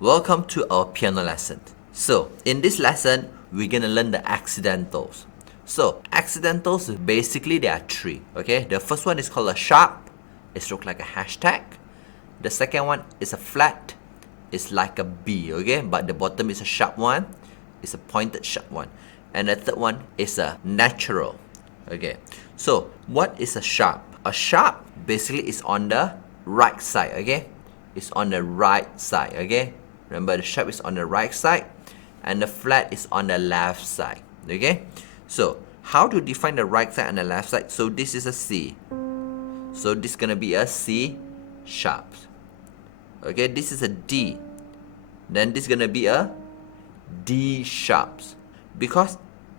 Welcome to our piano lesson. So, in this lesson, we're gonna learn the accidentals. So, accidentals, basically there are three, okay? The first one is called a sharp. It looks like a hashtag. The second one is a flat. It's like a B, okay? But the bottom is a sharp one. It's a pointed sharp one. And the third one is a natural, okay? So, what is a sharp? A sharp basically is on the right side, okay? It's on the right side, okay? Remember, the sharp is on the right side and the flat is on the left side, okay? So, how to define the right side and the left side? So, this is a C. So, this is going to be a C sharp. Okay, this is a D. Then this is going to be a D sharp because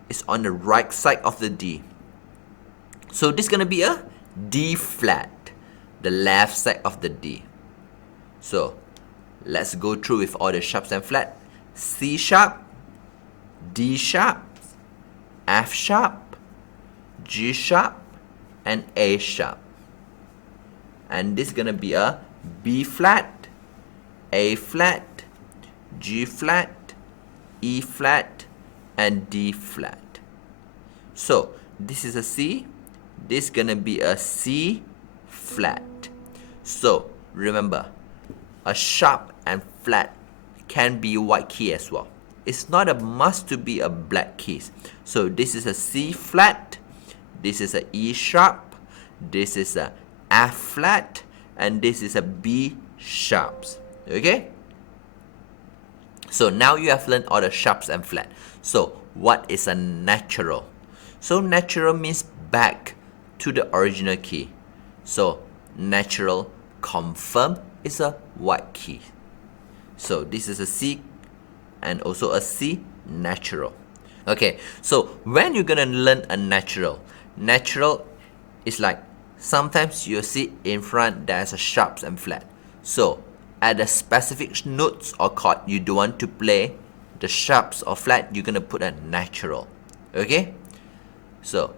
it's on the right side of the D. So, this is going to be a D flat, the left side of the D. So, let's go through with all the sharps and flat. C sharp, D sharp, F sharp, G sharp, and A sharp. And this is gonna be a B flat, A flat, G flat, E flat, and D flat. So, this is a C. This is gonna be a C flat. So, remember, a sharp and flat can be white key as well. It's not a must to be a black keys. So this is a C flat, this is a E sharp, this is a F flat, and this is a B sharps. Okay? So now you have learned all the sharps and flat. So what is a natural? So natural means back to the original key. So natural confirm is a white key. So this is a C and also a C natural. Okay, so when you're gonna learn a natural is like sometimes you see in front there's a sharps and flat. So at the specific notes or chord you don't want to play the sharps or flat, you're gonna put a natural. Okay, so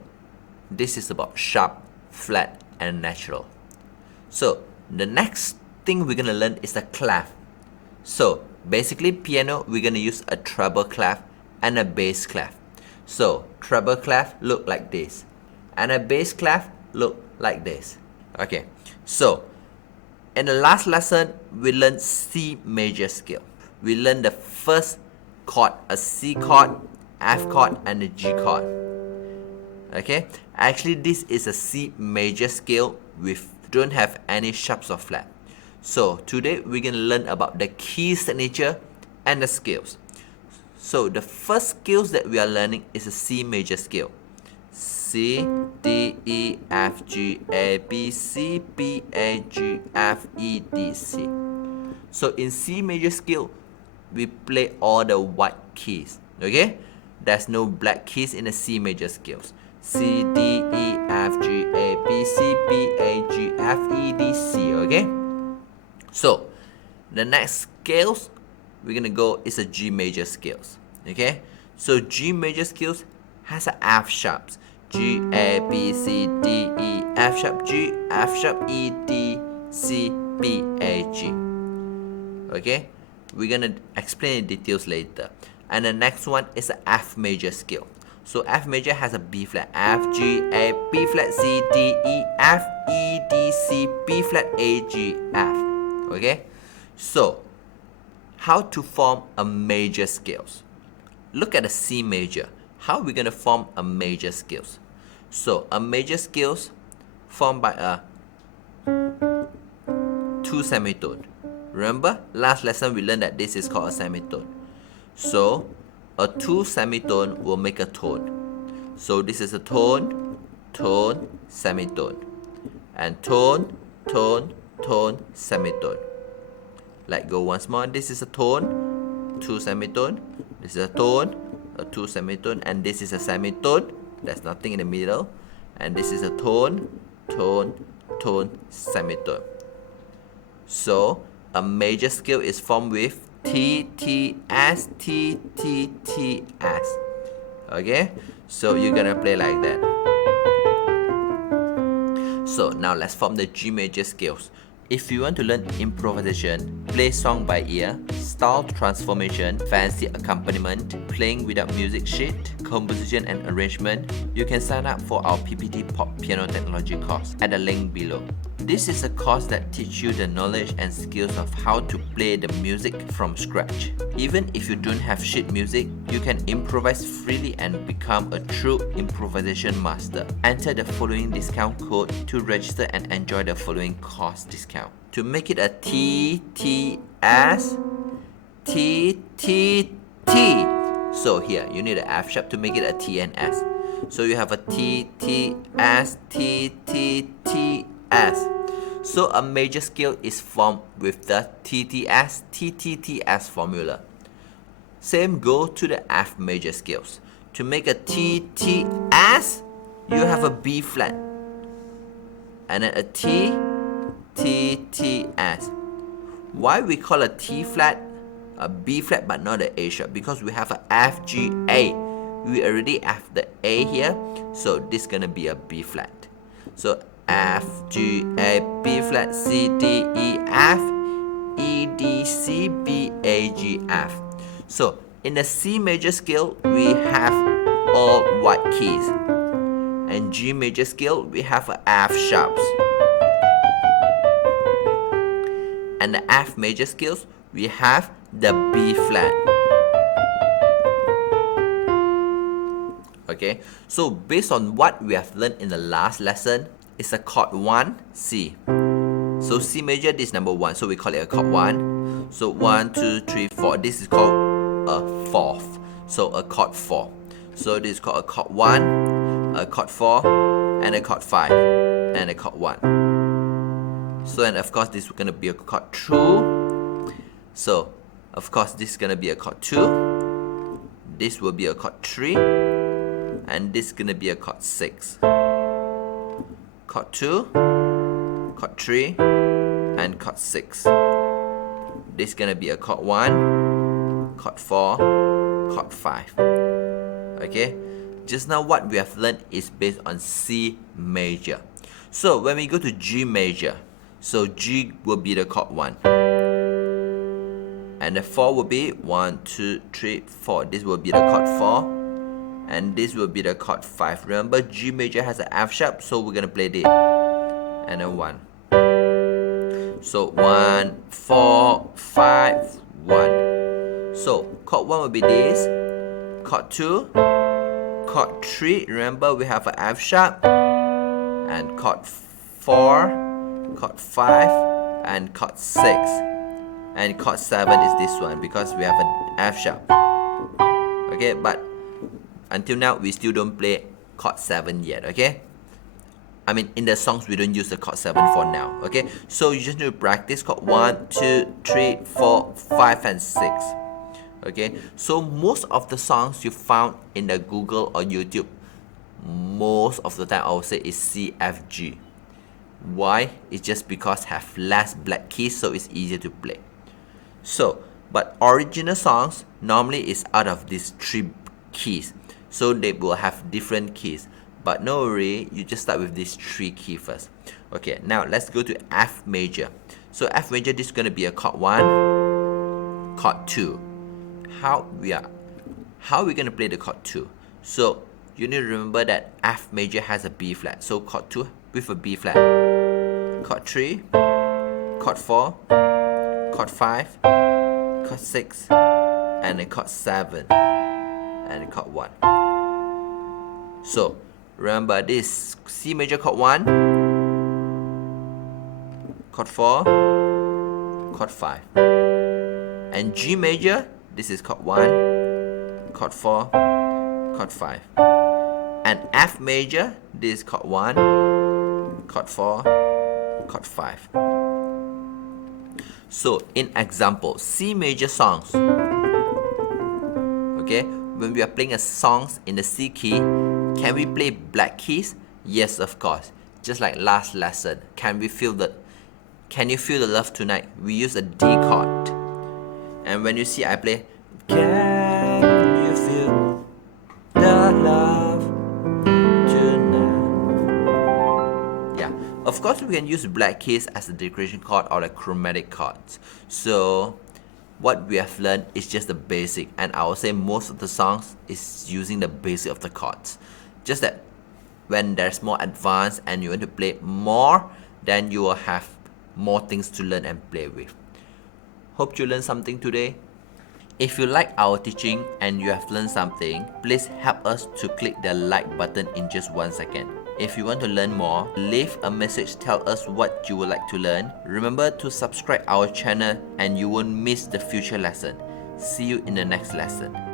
this is about sharp, flat, and natural. So the next thing we're gonna learn is the clef. So basically piano we're gonna use a treble clef and a bass clef. So treble clef look like this and a bass clef look like this. Okay, so in the last lesson we learned C major scale. We learned the first chord, a C chord, F chord, and a G chord. Okay, actually this is a C major scale with don't have any sharps or flat. So today we're going to learn about the key signature and the scales. So the first scales that we are learning is a C major scale. C, D, E, F, G, A, B, C, B, A, G, F, E, D, C. So in C major scale, we play all the white keys. Okay? There's no black keys in the C major scales. C, D, E, F, G, A, B, C, B, A, G, F, E, D, C. Okay? So, the next scales we're gonna go is a G major scales. Okay? So G major scales has a F sharps. G, A, B, C, D, E, F sharp, G, F sharp, E, D, C, B, A, G. Okay? We're gonna explain the details later. And the next one is a F major scale. So F major has a B flat, F, G, A, B flat, C, D, E, F, E, D, C, B flat, A, G, F. Okay, so how to form a major scales? Look at the C major. How are we gonna form a major scales? So a major scales formed by a 2 semitone. Remember, last lesson we learned that this is called a semitone. So a 2 semitone will make a tone. So this is a tone, tone, semitone, and tone, tone, tone, semitone. Like go once more. This is a tone, 2 semitone. This is a tone, a 2 semitone, and this is a semitone. There's nothing in the middle. And this is a tone, tone, tone, semitone. So a major scale is formed with T, T, S, T, T, T, S. Okay? So you're gonna play like that. So now let's form the G major scales. If you want to learn improvisation, play song by ear, style transformation, fancy accompaniment, playing without music sheet, composition and arrangement, you can sign up for our PPT Pop Piano Technology course at the link below. This is a course that teaches you the knowledge and skills of how to play the music from scratch. Even if you don't have sheet music, you can improvise freely and become a true improvisation master. Enter the following discount code to register and enjoy the following course discount. To make it a TTS, TTT. So here, you need an F sharp to make it a T and S. So you have a TTS, TTTS. So a major scale is formed with the TTS, TTTS formula. Same go to the F major scales. To make a TTS, you have a B flat. And then a T, TTS. Why we call a T flat a B flat but not an A sharp? Because we have a F, G, A. We already have the A here, so this is gonna be a B flat. So F, G, A, B flat, C, D, E, F, E, D, C, B, A, G, F. So in the C major scale, we have all white keys. And G major scale, we have a F sharps. And the F major scales, we have the B flat. Okay, so based on what we have learned in the last lesson, it's a chord 1, C. So C major, this is number 1, so we call it a chord 1. So 1, 2, 3, 4, this is called a fourth. So a chord 4. So this is called a chord 1, a chord 4, and a chord 5, and a chord 1. So and of course this is going to be a chord 2. So of course this is going to be a chord 2. This will be a chord 3. And this is going to be a chord 6. Chord 2, chord 3, and chord 6. This is going to be a chord 1, chord 4, chord 5. Okay, just now what we have learned is based on C major. So when we go to G major, so G will be the chord 1. And the 4 will be 1, 2, 3, 4. This will be the chord 4. And this will be the chord 5. Remember, G major has an F sharp, so we're going to play this. And a 1. So 1, 4, 5, 1. So chord 1 will be this. Chord 2. Chord 3. Remember, we have an F sharp. And chord 4. Chord 5. And chord 6. And chord 7 is this one because we have an F sharp. Okay, but until now, we still don't play chord 7 yet, okay? I mean, in the songs, we don't use the chord 7 for now, okay? So you just need to practice chord 1, 2, 3, 4, 5, and 6, okay? So most of the songs you found in the Google or YouTube, most of the time I would say is C, F, G. Why? It's just because have less black keys, so it's easier to play. So, but original songs normally is out of these 3 keys. So they will have different keys. But no worry, you just start with these 3 keys first. Okay, now let's go to F major. So F major, this is going to be a chord 1, chord 2. How we going to play the chord 2? So you need to remember that F major has a B flat. So chord 2 with a B flat. Chord 3, chord 4, chord 5, chord 6, and a chord 7, and a chord 1. So remember this C major chord 1, chord 4, chord 5. And G major, this is chord 1, chord 4, chord 5. And F major, this is chord 1, chord 4, chord 5. So in example, C major songs, okay, when we are playing a songs in the C key, can we play black keys? Yes, of course. Just like last lesson, can you feel the love tonight? We use a D chord. And when you see I play, can you feel the love tonight? Yeah, of course, we can use black keys as a decoration chord or like chromatic chords. So what we have learned is just the basic, and I would say most of the songs is using the basic of the chords. Just that when there's more advanced and you want to play more, then you will have more things to learn and play with. Hope you learned something today. If you like our teaching and you have learned something, please help us to click the like button in just 1 second. If you want to learn more, leave a message, tell us what you would like to learn. Remember to subscribe our channel and you won't miss the future lesson. See you in the next lesson.